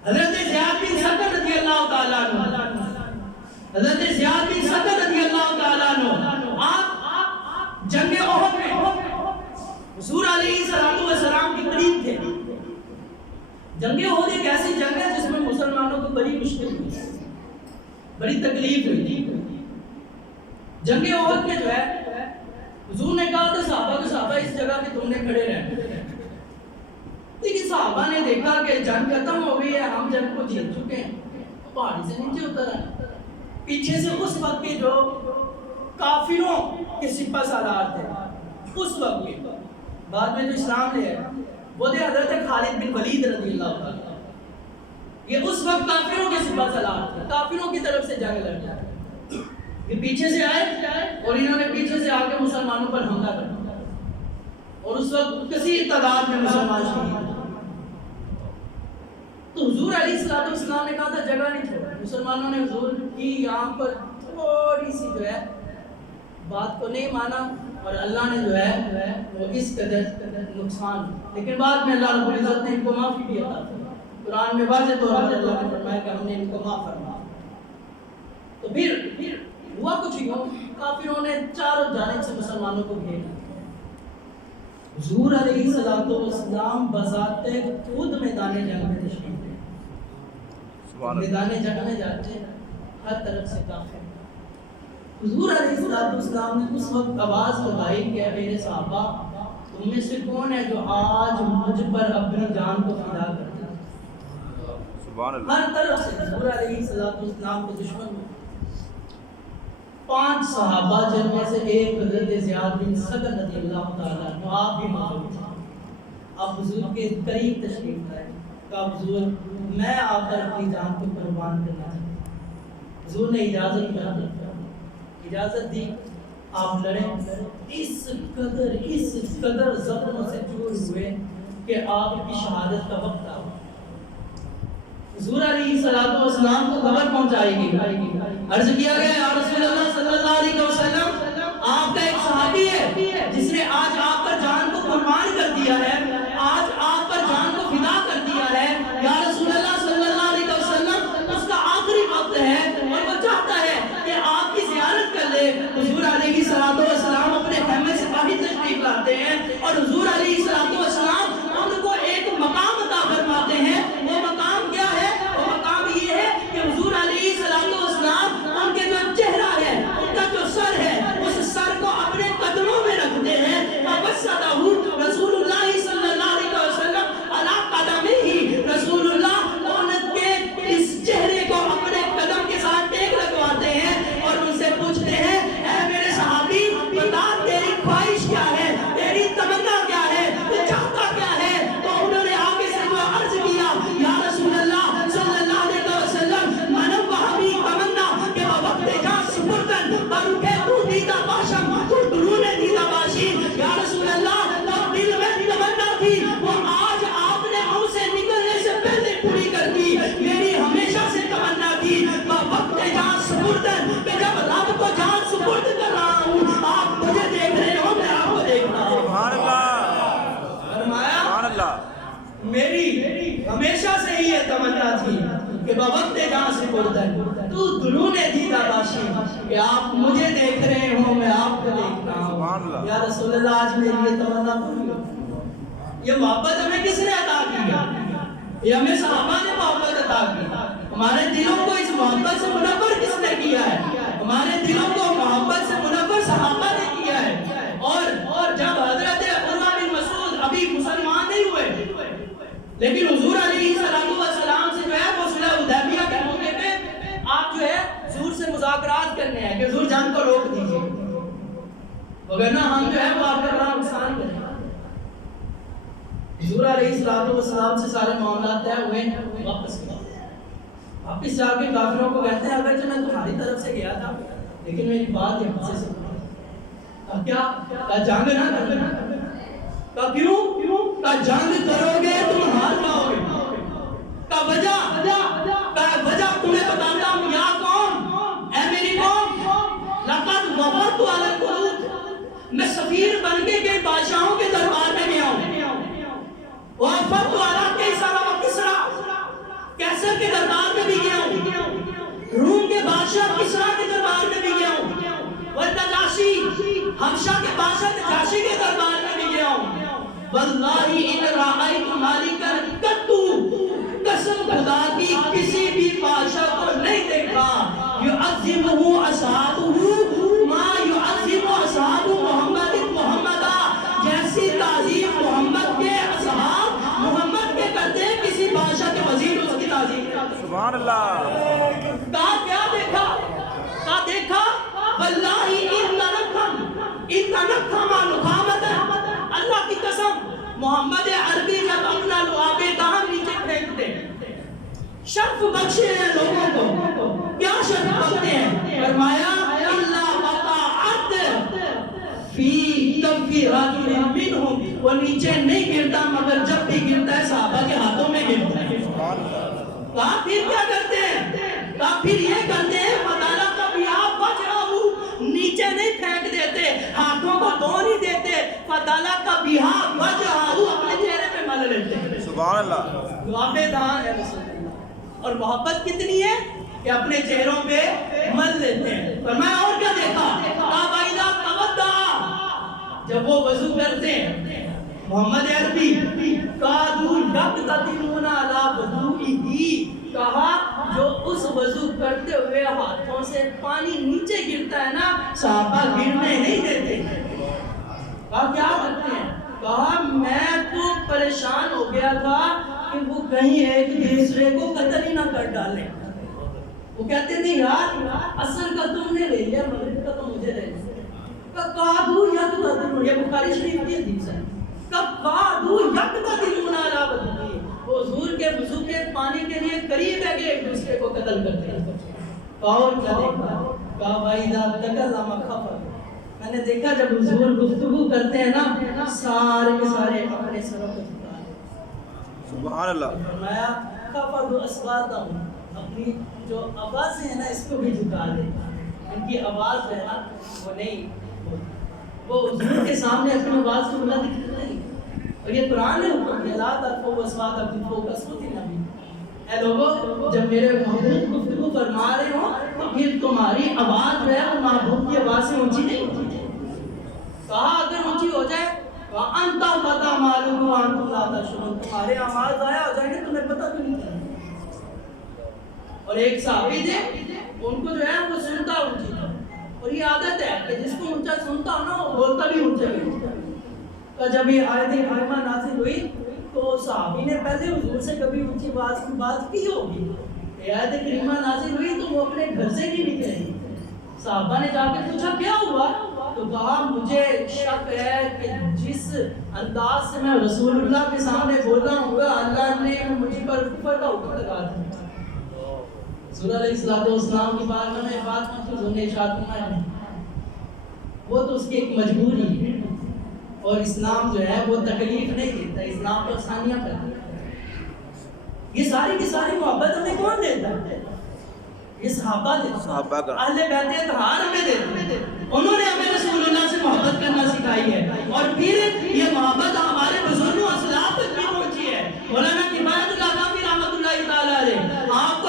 حضرت زیاد بن ثابت رضی اللہ تعالیٰ عنہ, حضرت زیاد بن ثابت رضی اللہ تعالیٰ عنہ, آپ جنگ احد میں حضور علیہ السلام کے قریب تھے. جنگ احد ایک ایسی جنگ ہے جس میں مسلمانوں کو بڑی مشکل ہوئی, بڑی تکلیف ہوئی. جنگ احد میں جو ہے حضور نے کہا تھا صحابہ اس جگہ پہ تم نے کھڑے رہنا, لیکن صحابہ نے دیکھا کہ جنگ ختم ہو گئی ہے, ہم جنگ کو جیت چکے ہیں, پہاڑی سے نیچے اتر آئے. پیچھے سے اس وقت کے جو کافروں کے سپہ سالار تھے, اس وقت کے, بعد میں جو اسلام لے آئے وہ تھے حضرت خالد بن ولید رضی اللہ عنہ. یہ اس وقت کافروں کے سپہ سالار تھے, کافروں کی طرف سے جنگ لڑ جائے. یہ پیچھے سے آئے اور انہوں نے پیچھے سے آ کے مسلمانوں پر حملہ کر دیا, اور اس وقت کثیر تعداد میں مسلمان شہید. تو حضور علیہ السلام نے کہا تھا جگہ نہیں چھوڑا. مسلمانوں نے حضور کی یہاں پر تھوڑی سی جو ہے بات کو نہیں مانا, اور اللہ نے جو ہے وہ اس قدر نقصان, لیکن بعد میں اللہ رب العزت نے ان کو معافی بھی عطا کی. قرآن میں واضح طور پر اللہ نے فرمایا کہ ہم نے ان کو معاف فرمایا. تو پھر ہوا کچھ یوں, کافروں نے چاروں جانب سے مسلمانوں کو گھیر لیا. حضور علیہ السلام بذات خود میدان جنگ میں تشریف لے. میدان جنگ میں جاتے ہیں, ہر طرف سے کافر. حضور علیہ السلام نے اس وقت آواز لگائی کہ میرے صحابہ, تم میں سے کون ہے جو آج مجھ پر اپنی جان کو فدا کرتا ہے؟ سبحان اللہ. ہر طرف سے حضور علیہ السلام کو دشمن ہوئے. 5 صحابہ جن میں سے ایک حضرت زیاد بن ثابت رضی اللہ تعالیٰ عنہ, آپ بھی موجود تھے. آپ حضور کے قریب تشریف لائے, کہا حضور میں آ کر اپنی جان کو قربان کرنا چاہتا ہوں. حضور نے اجازت دی, آپ لڑیں. اس قدر زخموں سے چور ہوئے کہ آپ کی شہادت کا وقت آ. حضور علیہ السلام کو خبر پہنچائی گئی. عرض کیا گیا یا رسول اللہ صلی اللہ علیہ وسلم, آپ کا ایک صحابی ہے جس نے آج آپ پر جان کو قربان کر دیا ہے, آج آپ پر جان کو فدا کر دیا ہے. یا رسول اللہ صلی اللہ علیہ وسلم, اس کا آخری وقت ہے اور وہ چاہتا ہے کہ آپ کی زیارت کر لے. حضور علیہ السلام اپنے خیمے سے باہر تشریف لاتے ہیں, اور حضور علیہ السلام ان کو ایک مقام عطا فرماتے ہیں. وہ مقام کیا ہے؟ وہ مقام یہ ہے کہ حضور علیہ السلام ان کے جو چہرہ ہے, ان کا جو سر ہے, اس سر کو اپنے قدموں میں رکھتے ہیں, اور بس کہ بوقت جہاں سے بردن تو درون دیدہ باشی کہ آپ مجھے دیکھ رہے ہوں میں آپ کو دیکھ رہا ہوں. یا رسول اللہ آج میری یہ تمنا پوری ہو. یہ محبت ہمیں کس نے عطا کی ہے؟ یہ ہمیں صحابہ نے محبت عطا کی. ہمارے دلوں کو اس محبت سے منور کس نے کیا ہے؟ ہمارے دلوں کو محبت سے منور صحابہ نے کیا ہے. اور جب حضرت عروہ بن مسعود ابھی مسلمان نہیں ہوئے لیکن حضور علیہ السلام سے جو ہے وہ صلح حدیبیہ کے موقع پہ آپ جو ہے حضور سے مذاکرات کرنے ہیں کہ حضور جان کو روک دیجئے وگرنہ ہم جو ہے وہ آپ کا بڑا نقصان کریں. حضور علیہ السلام سے سارے معاملات طے ہوئے واپس جا کے کافروں کو کہتے ہیں اگرچہ میں تمہاری طرف سے گیا تھا لیکن میری بات یہاں سے سنو. کیا جنگ نہ کرنا؟ کیوں؟ جنگ کرو گے تم ہار جاؤ گے. وجہ تمہیں بتاتا ہوں یا قوم، اے میری قوم، لقد وفرت علی القلوب، میں سفیر بن کے کئی بادشاہوں کے دربار میں گیا ہوں. وفرت علی کیسر و کسریٰ، کیسر کے دربار میں بھی گیا ہوں، روم کے بادشاہ کسریٰ کے دربار میں بھی گیا ہوں، والنجاشی، حبشہ کے بادشاہ نجاشی کے دربار میں بھی گیا ہوں. واللہ ان رأیت مالکا قط، قسم خدا کی کسی بھی بادشاہ کو نہیں دیکھا یعظمہ اصحابہ ما یعظم اصحاب محمد محمدا، جیسی تعظیم محمد کے اصحاب محمد کے کرتے ہیں کسی بادشاہ کے وزیر اس کی تعظیم کرتے. سبحان اللہ. کہا کیا دیکھا؟ کہا دیکھا واللہ ان تنکھم نخامت، اللہ کی قسم محمد عربی جب اپنا لعاب دہن نیچے پھینکتے شرف بخشے ہیں لوگوں کو. کیا شرف بخشتے ہیں؟ فرمایا الا وقعت فی کف رجل منہم، وہ نیچے نہیں گرتا مگر جب بھی گرتا ہے صحابہ کے ہاتھوں میں گرتا ہے. کہا پھر کیا کرتے ہیں؟ کہا پھر یہ کرتے ہیں فدالا کا بیاب وجہہو، نیچے نہیں پھینک دیتے، ہاتھوں کو دھو نہیں دیتے، فدالا کا بیاب وجہہو اپنے چہرے پہ مل لیتے ہیں. سبحان اللہ. لعاب دہن ہے رسول اللہ. اور محبت کتنی ہے کہ اپنے چہروں پہ مل لیتے ہیں. فرمایا اور کیا دیکھا؟ قابائلہ تودع، جب وہ وضو کرتے ہیں محمد عربی قادو یقتتلون علی وضوئہ، کہا جو اس وضو کرتے ہوئے ہاتھوں سے پانی نیچے گرتا ہے نا صحابہ گرنے نہیں دیتے. کہا کیا کرتے ہیں؟ کہا میں تو پریشان ہو گیا تھا کہ وہ کہیں ایک دوسرے کو قتل ہی نہ کر ڈالیں. وہ کہتے تھے یار اصل کا تم نے لے لیا مغرب کا تو مجھے لے لیا. قادو یقتتلون، یہ بخاری شریف کی حدیث ہے. قادو یقتتلون علی وضوئہ، وہ حضور کے وضو کے پانی کے لیے قریب ہے کہ ایک دوسرے کو قتل کرتے ہیں. اور کیا دیکھا؟ کہا وَإِذَا تَكَلَّمَ خَفَضَ، میں نے دیکھا جب حضور گفتگو کرتے ہیں نا سارے کے سارے اپنے سروں کو جھکا لیں. سبحان اللہ. فرمایا خَفَضُ أَصْوَاتَهُمْ، اپنی جو آوازیں ہیں نا اس کو بھی جھکا لیں. ان کی آواز جو ہے نا وہ نہیں، وہ حضور کے سامنے اپنی آواز کو بلند نہیں. اور یہ قرآن نے حکم دیا لا ترفعوا اصواتکم فوق صوت النبی. اے لوگوں جب میرے محبوب گفتگو فرما رہے ہوں تو پھر تمہاری آواز جو ہے وہ محبوب کی آواز سے اونچی نہیں ہوتی. کہا اگر اونچی ہو جائے وَأَنْتَ فَتَى مَعْلُومُ وَأَنْتُمْ لَا تَشْعُرُونَ، تمہارے اعمال ضائع ہو جائیں گے تمہیں پتہ بھی نہیں چلے. اور ایک صحابی تھے ان کو جو ہے وہ سنتا اونچی تھا، اور یہ عادت ہے کہ جس کو اونچا سنتا ہو نا وہ بولتا بھی اونچا بھی. تو جب یہ آیت کریمہ نازل ہوئی تو صحابی نے پہلے حضور سے کبھی اونچی آواز کی بات کی ہوگی. آیت کریمہ نازل ہوئی تو وہ اپنے گھر سے نہیں نکلے. صحابہ نے جا کے پوچھا کیا ہوا؟ تو کہا مجھے شک ہے کہ جس انداز سے میں رسول اللہ کے سامنے بولا ہوں گا اللہ نے مجھ پر کفر کا حکم لگا دیا. رسول علیہ السلام کی بارگاہ میں بات محفوظ ہونے ارشاد فرمایا وہ تو اس کی ایک مجبوری ہے. اور اسلام جو ہے وہ تکلیف نہیں دیتا، اسلام تو آسانیاں کرتا ہے. یہ ساری کی ساری محبت ہمیں کون دیتا ہے؟ یہ صحابہ دیتا ہے. اہل بیت اطہار ہمیں دیتے ہیں. انہوں نے ہمیں رسول اللہ سے محبت کرنا سکھائی ہے. اور پھر یہ محبت ہمارے بزرگوں اسلاف تک بھی پہنچی ہے. مولانا کفایت اللہ کافی رحمۃ اللہ تعالی علیہ آپ کو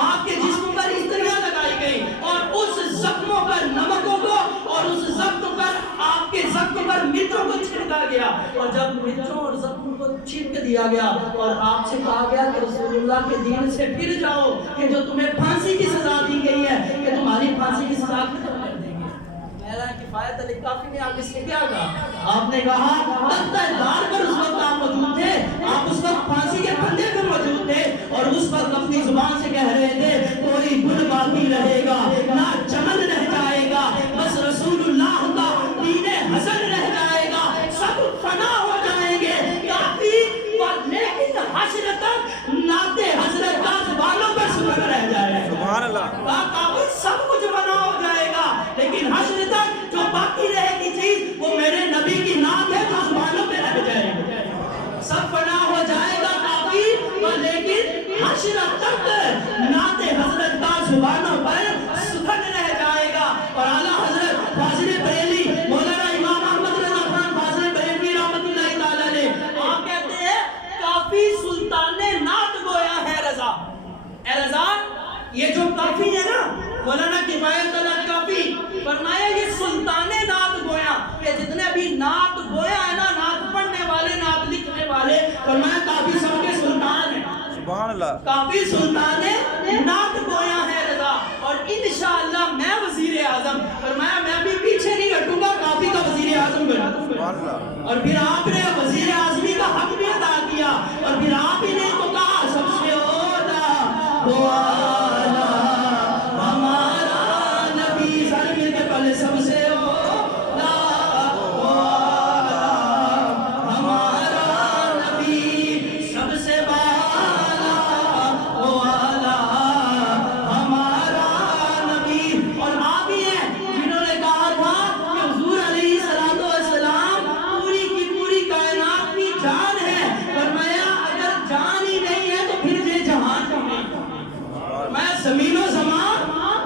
آپ کے جسم پر استریاں لگائی گئی اور اس زخموں پر نمکوں کو اور اس زخم پر آپ کے زخم پر مرچوں کو چھڑکا گیا اور جب مرچوں اور زخم کو چھڑک دیا گیا اور آپ سے کہا گیا کہ رسول اللہ کے دین سے پھر جاؤ کہ جو تمہیں پھانسی کی سزا دی گئی ہے کہ تمہاری پھانسی کی سزا ختم کر دیں گے. میرا کفایت علی کافی نے آپ سے کیا کہا؟ آپ نے کہا تختہ دار پر اس وقت آپ موجود تھے, آپ اس وقت پھانسی کے پھندے پر موجود تھے اور اس وقت اپنی زبان سے کہہ رہے تھے کوئی گل باقی رہے گا نہ چمن رہ جائے گا, بس رسول اللہ کا دین حسن رہ جائے گا, سب فنا ہو جائیں گے کافی, لیکن حشر تک نعت حضرت کا زبانوں پر سبحان رہ جائے گا. سبحان اللہ. کافی سب کچھ فنا ہو جائے گا لیکن حشر تک جو باقی رہے گی چیز وہ میرے نبی کی نعت ہے جو زبانوں پہ رہ جائے گا. سب فنا ہو جائے گا کافی لیکن حشر تک نعت حضرت کا زبانوں پر سخن رہ جائے گا. اور اعلیٰ حضرت فاضل بریلی مولانا امام احمد رضا خان فاضل بریلی رحمۃ اللہ تعالی علیہ آپ کہتے ہیں کافی سلطان نعت گویا ہے رضا. اے رضا یہ جو کافی ہے نا مولانا کفایت اللہ کافی فرمایا یہ سلطان نعت گویا, یہ جتنے بھی نعت گویا ہے نا, نعت پڑھنے والے نعت لکھنے والے, فرمایا کافی سب کے سلطان ہیں. سبحان اللہ. کافی سلطان نعت گویا ہے رضا اور انشاءاللہ میں وزیر اعظم, فرمایا میں بھی پیچھے نہیں ہٹوں گا, کافی کا وزیر اعظم بنوں. سبحان اللہ. اور پھر آپ نے وزیر اعظمی کا حق بھی ادا کیا اور پھر آپ ہی نے تو کہا سب سے اولا وہ آلہ ہمارا نبی, سارے مل کے پہلے سب سے اولا وہ آلہ ہمارا نبی, سب سے بالا وہ آلہ ہمارا نبی. اور آپ ہی ہیں جنہوں نے کہا تھا کہ حضور علیہ الصلوۃ والسلام پوری کی پوری کائنات کی جان ہے, فرمایا اگر جان ہی نہیں ہے تو پھر یہ جہان کیوں نہیں. میں زمین و زمان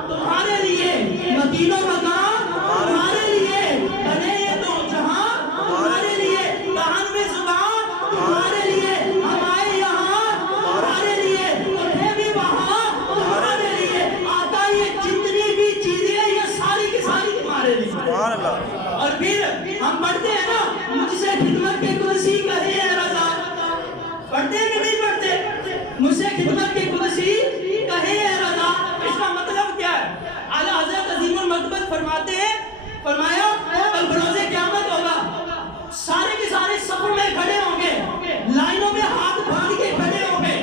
تمہارے لیے, مکین و مکان تمہارے لیے, بنے یہ دو جہاں تمہارے لیے, دہن میں زبان تمہارے لیے, ہم آئے یہاں تمہارے لیے, اٹھے بھی وہاں تمہارے لیے, آقا یہ جتنی بھی چیزیں یہ ساری کی ساری تمہارے لیے. سبحان اللہ. اور پھر ہم پڑھتے ہیں نا مجھ سے خدمت کے قدسی کہے اے رضا, پڑھتے ہیں کہ نہیں پڑھتے؟ مجھ سے خدمت کے قدسی کہے اے رضا, اس کا مطلب کیا ہے؟ اعلیٰ حضرت عظیم المرتبت فرماتے ہیں, فرمایا کل بروز قیامت ہوگا, سارے کے سارے صفوں میں کھڑے ہوں گے, لائنوں میں ہاتھ باندھ کے کھڑے ہوں گے,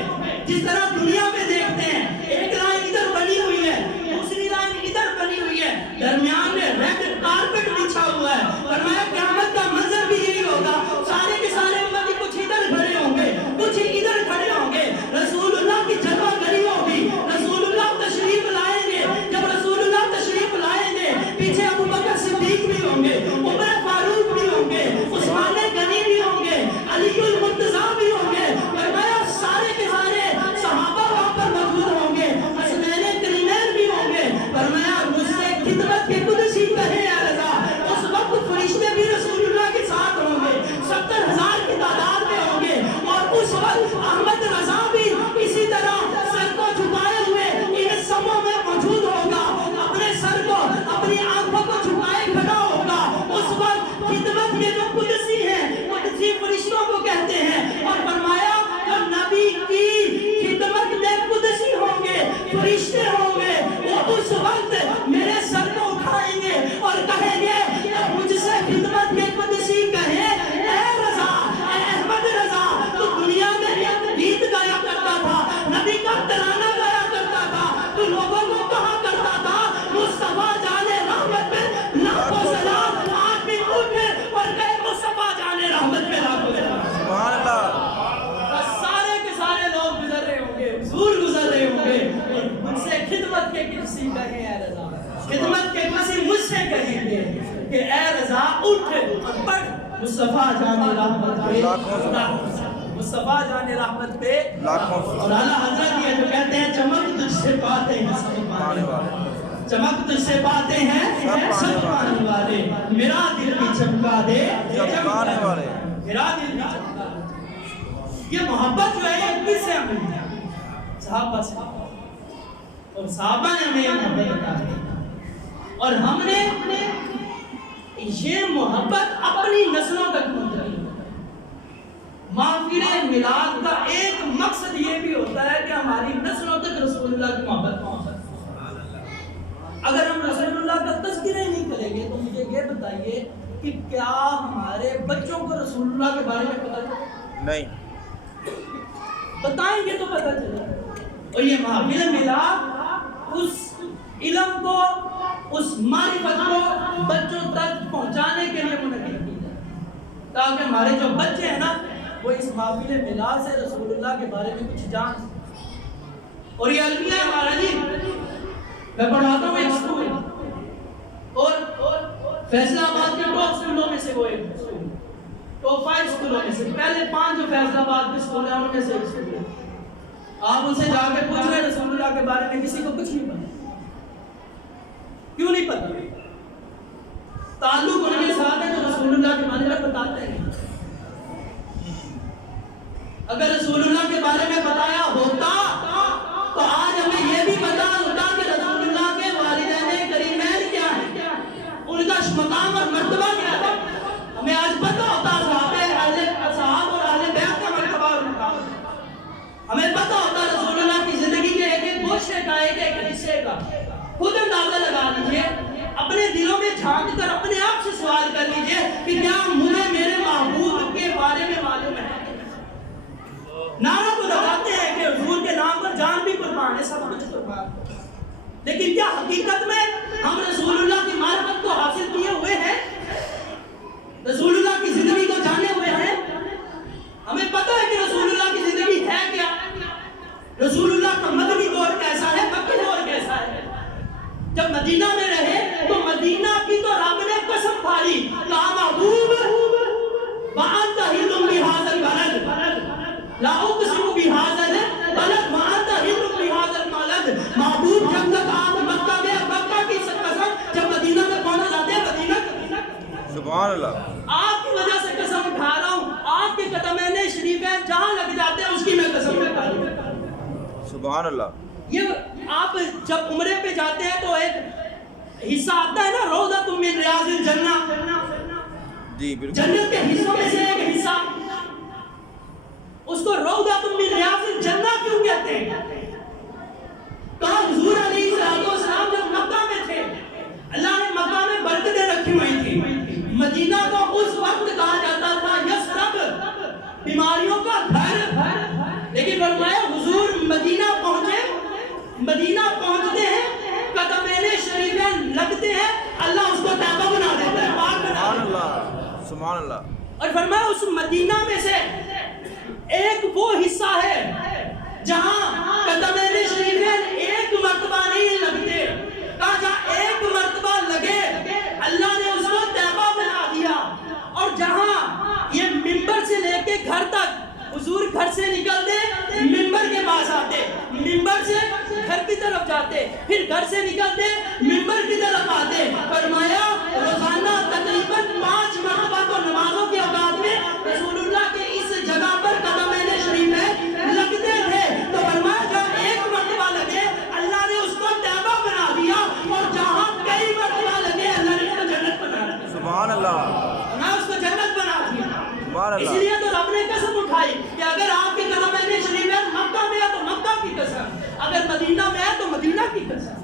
جس طرح دنیا میں دیکھتے ہیں ایک لائن ادھر بنی ہوئی ہے, دوسری لائن ادھر بنی ہوئی ہے, درمیان میں ریڈ کارپٹ بچھا ہوا ہے. فرمایا قیامت کا منظر بھی یہی ہوگا, سارے کے سارے امتی کچھ ادھر کھڑے ہوں گے, کچھ ادھر کھڑے ہوں گے, رسول اللہ کی جلوہ گری ہوگی, رسول اللہ تشریف لائیں گے, جب رسول اللہ تشریف لائیں گے پیچھے ابو بکر صدیق بھی ہوں گے, عمر فاروق بھی ہوں گے, عثمان غنی بھی ہوں گے, علی المرتضیٰ بھی ہوں گے. فرمایا سارے کے سارے صحابہ وہاں پر موجود ہوں گے, حسنین کریمین بھی ہوں گے. فرمایا مجھ سے خدمت کے قدسی کہے اے رضا, اس وقت فرشتے بھی رسول اللہ کے ساتھ ہوں گے, 70,000 کی تعداد میں ہوں گے, اور اس وقت احمد رضا بھی اسی طرح سر کو جھکائے ہوئے ان سموں میں موجود ہوگا, اپنے سر کو اپنی آنکھوں کو جھکائے کھڑا ہوگا. اس وقت خدمت کے جو قدسی ہیں قدسی فرشتوں کو کہتے ہیں. اور فرمایا جو نبی کی خدمت میں قدسی ہوں گے, فرشتے ہوں گے, وہ اس وقت میرے سر کو اٹھائیں گے اور کہیں گے مجھ سے خدمت کے قدسی کہے اے رضا, اے احمد رضا, تو دنیا میں گیت گایا کرتا تھا, نبی کا ترانہ گایا کرتا تھا, تو لوگوں کو کہا کرتا تھا مصطفیٰ جانے رحمت پہ لاکھوں سلام, آج بھی اٹھے اور کہے مصطفیٰ جانے رحمت پہ لاکھوں سلام. سبحان اللہ. بس سارے کے سارے لوگ گزر رہے ہوں گے, حضور گزر رہے ہوں گے, اور مجھ سے خدمت کے قدسی کہے اے رضا, خدمت کے قدسی مجھ سے کہیں گے کہ اے رضا اٹھ اور پڑھ مصطفیٰ جانے رحمت پہ, مصطفیٰ جانے رحمت پہ لاکھوں. اور اعلیٰ حضرت یہ جو کہتے ہیں چمک تجھ سے پاتے ہیں سب پانے والے, چمک تجھ سے پاتے ہیں سب پانے والے, میرا دل بھی چمکا دے چمکانے والے, میرا دل بھی چمکا دے. یہ محبت جو ہے یہ کس سے ملتی ہے؟ صحابہ سے. اور صحابہ نے ہمیں یہ محبت عطا کی، اور ہم نے یہ محبت اپنی نسلوں تک منتقل کی۔ محفل میلاد کا ایک مقصد یہ بھی ہوتا ہے کہ ہماری نسلوں تک رسول اللہ کی محبت پہنچے۔ اگر ہم رسول اللہ کا تذکرہ ہی نہیں کریں گے تو مجھے یہ بتائیے کہ کیا ہمارے بچوں کو رسول اللہ کے بارے میں پتہ چلے؟ نہیں، بتائیں گے تو پتہ چلے۔ اور یہ محفل میلاد اس علم کو، اس معرفت کو بچوں تک پہنچانے کے لیے منعقد کی جائے، تاکہ ہمارے جو بچے ہیں نا وہ اس محفل میلاد سے رسول اللہ کے بارے میں کچھ جان سکیں۔ اور یہ المیہ ہمارا جی، میں پڑھاتا ہوں ایک اسکول، اور فیصلہ آباد کے ٹاپ اسکولوں میں سے وہ ایک اسکول، ٹاپ 5 اسکولوں میں سے، پہلے 5 جو فیصلہ آباد کے اسکول ہیں ان میں سے ایک اسکول ہے۔ آپ ان سے جا کے پوچھ رہے رسول اللہ کے بارے میں کسی کو کچھ نہیں پتا۔ کیوں نہیں پتا؟ تعلق ان کے ساتھ ہے جو رسول اللہ کے بارے میں بتاتے ہیں۔ اگر رسول اللہ کے بارے میں بتایا ہوتا تو آج ہمیں یہ بھی پتا ہوتا کہ رسول اللہ کے والدین کریمین کیا ہیں، ان کا مقام اور مرتبہ کیا ہے۔ ہمیں آج پتا ہوتا صحابہ اور اہل بیت کا مرتبہ اور مقام، ہمیں پتا ہوتا رسول اللہ کی زندگی کے ایک ایک گوشے کا، ایک ایک حصے کا۔ خود اندازہ لگا لیجیے، اپنے دلوں میں جھانک کر اپنے آپ سے سوال کر لیجیے کہ کیا مجھے میرے محبوب کے بارے میں معلوم ہے؟ نعرہ تو لگاتے ہیں کہ حضور کے نام پر جان بھی قربان ہے، سب کچھ قربان، لیکن کیا حقیقت میں ہم رسول اللہ کی معرفت کو حاصل کیے ہوئے ہیں؟ رسول اللہ کی زندگی کو جانے ہوئے ہیں؟ ہمیں پتہ ہے کہ رسول اللہ کی زندگی ہے کیا، رسول اللہ کا مدنی دور کیسا ہے، مکی دور کیسا ہے۔ جب مدینہ میں رہے تو مدینہ کی تو رب نے قسم کھائی، کہا محبوب وَأَنْتَ حِلٌّ بِهَذَا الْبَلَدِ لا اقسم بهذا البلد وانت حل بهذا البلد۔ محبوب جب تک آپ مکہ میں، مکہ کی قسم جب مدینہ میں پہنچ جاتے ہیں، مدینہ سبحان اللہ، آپ کی وجہ سے قسم اٹھا رہا ہوں، آپ کے قدمین شریفین جہاں لگ جاتے ہیں اس کی میں قسم اٹھا رہا ہوں۔ سبحان اللہ۔ یہ آپ جب عمرے پہ جاتے ہیں تو ایک حصہ آتا ہے نا، روضۃ من ریاض الجنہ، جی بالکل، جنت کے حصوں میں سے ایک حصہ، اس کو روضۃ من ریاض الجنہ کیوں کہتے ہیں؟ کہا حضور علیہ السلام جب مکہ میں تھے، اللہ نے مکہ میں برکتیں رکھی ہوئی تھی۔ مدینہ کو اس وقت کہا جاتا تھا یثرب، بیماریوں کا گھر، لیکن فرمایا حضور مدینہ پہنچے، مدینہ پہنچتے ہیں، قدمین شریفین لگتے ہیں، اللہ اس کو طیبہ بنا دیتا ہے، پاک بنا دیتا ہے۔ سبحان اللہ، سبحان اللہ۔ اور فرمایا اس مدینہ میں سے ایک وہ حصہ ہے جہاں قدمین شریفین ایک مرتبہ نہیں لگتے، کہا جہاں ایک مرتبہ لگے اللہ نے اس کو طیبہ بنا دیا۔ اور جہاں یہ منبر سے لے کے گھر تک، حضور گھر سے نکلتے منبر کے پاس آتے، منبر سے گھر کی طرف جاتے، پھر گھر سے نکلتے منبر کی طرف آتے۔ فرمایا روزانہ تقریباً 5 مرتبہ تو نمازوں کے اوقات میں رسول اللہ کے اس جگہ پر قدمین شریفین لگتے تھے۔ تو فرمایا جب ایک مرتبہ لگے اللہ نے اس کو طیبہ بنا دیا، اور جہاں کئی مرتبہ لگے اللہ نے اس کو جنت بنا دیا۔ سبحان اللہ، میں اس کو جنت بنا دیا۔ سبحان اللہ۔ اس لیے تو رب نے قسم اٹھائی کہ اگر آپ کے قدمین شریفین مکہ میں ہے تو مکہ کی قسم، اگر مدینہ میں ہے تو مدینہ کی قسم۔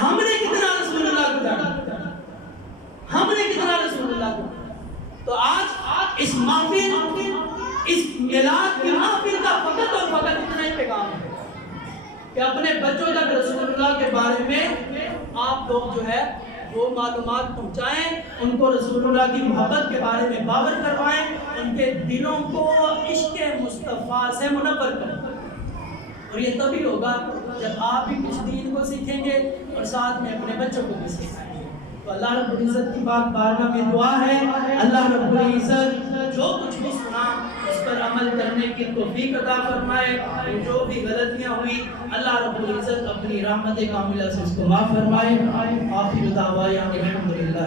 ہم نے کتنا رسول اللہ کو جانا، ہم نے کتنا رسول اللہ کو۔ تو آج اس محفل، اس میلاد کی محفل کا فقط اور فقط اتنا ہی پیغام ہے کہ اپنے بچوں تک رسول اللہ کے بارے میں آپ لوگ جو ہے وہ معلومات پہنچائیں، ان کو رسول اللہ کی محبت کے بارے میں باور کروائیں، ان کے دلوں کو عشق مصطفیٰ سے منور کریں۔ اور یہ تبھی ہوگا جب آپ بھی کچھ دین کو سیکھیں گے اور ساتھ میں اپنے بچوں کو بھی سکھائیں گے۔ تو اللہ رب العزت کی پاک بارگاہ میں دعا ہے، اللہ رب العزت جو کچھ بھی سنا اس پر عمل کرنے کی توفیق عطا فرمائے، جو بھی غلطیاں ہوئی اللہ رب العزت اپنی رحمت کاملہ سے اس کو معاف فرمائے۔ آخر دعوانا الحمدللہ۔